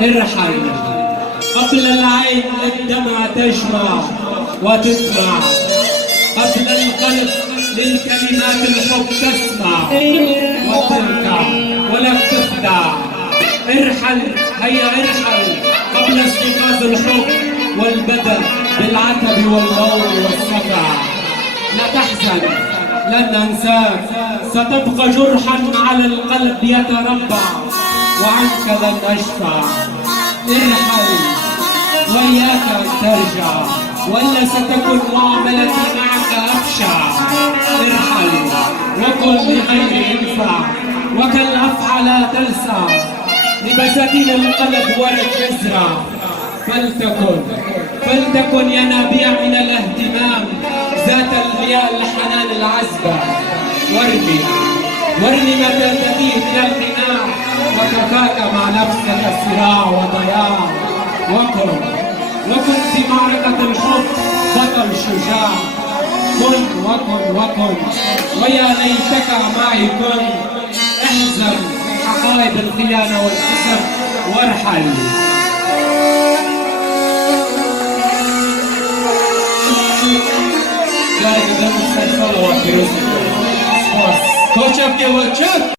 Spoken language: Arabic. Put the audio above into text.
ارحل قبل العين للدمع تجمع وتدمع، قبل القلب للكلمات الحب تسمع وتركع ولك تخدع. ارحل هيا ارحل قبل استيقاظ الحب والبدء بالعتب واللوم والسفع. لا تحزن لن ننساك، ستبقى جرحا على القلب يتربع وعنك لن أشفع. ارحل وإياك أن ترجع وإلا ستكون معاملتي معك أبشع. ارحل وكن لغير ينفع وكالأفعى لا تلسع. لبساتين القلب ورد يزرع، فلتكن ينابيع من الاهتمام ذات المياه الحنان العذبة. وارمي ما ترتديه من القناع وكفاك مع نفسك صراع وضياع. وكن في معركة الحب بطل شجاع. وكن ويا ليتك معي كن. احزم حقائب الخيانة والكسب وارحل. Guys, let me say follow up here. Sports. Coach up, get what you